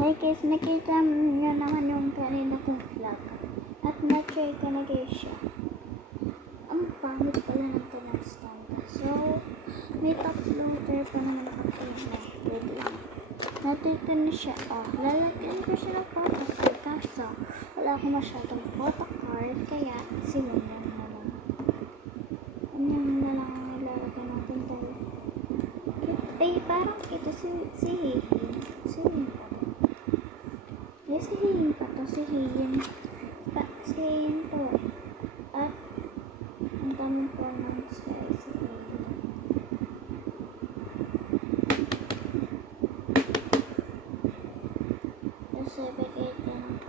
Hey guys, nakita niyo naman yung kanina kong vlog. At na-try ko na guys siya. Ang pangit pala ng stand. So, may tatlong pair pa naman nakaprint na. Pwede lang. Natito na siya. Lalagyan ko siya ng photocard. Kaso, wala ko masyadong photocard. Kaya, sinunyan na lang. Ganyan na lang ang ilalagay natin tayo. Ay, parang ito si Hihin. Si Hihin pa to. Si Hihin pa to. Si Hihin to. At, ang dami po ng si Hihin. Tapos, ibigay ka ng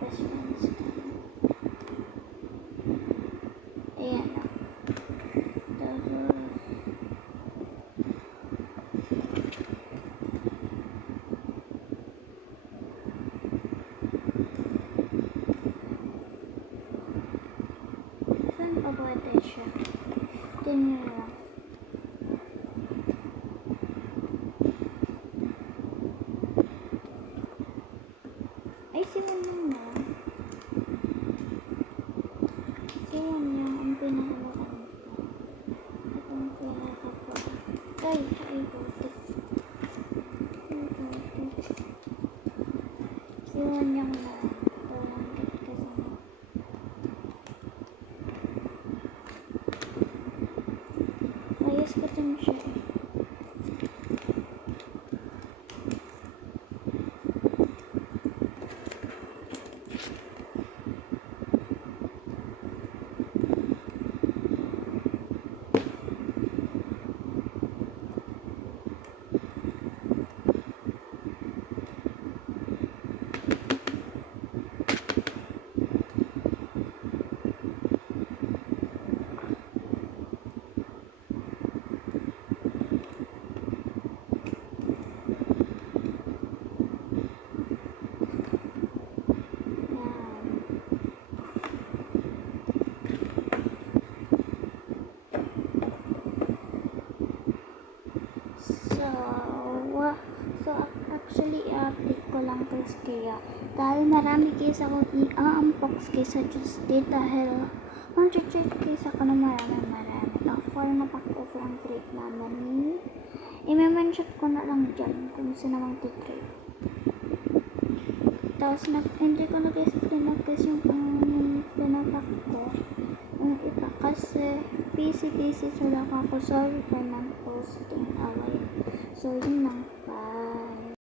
best friends ka. Ayan o. Saan pa ba ito siya? Tingnan lang. Ay, si Wanyang na. Si Wanyang ang pinakamaganda. Ito ang pinakapa. Ay, butik. Si Wanyang na. Ito lang kasama. Ayos ko din siya. So actually, i-update ko lang guys kaya dahil marami guys akong i-unbox guys sa Tuesday dahil mag-check guys ako na marami offer na pack-over ang trade naman i-mention ko na lang dyan kung sino namang trade. Tapos hindi ko na guys pinakas yung pinapak ko yung iba kasi busy sila ako, sorry for non-posting away. So yun lang.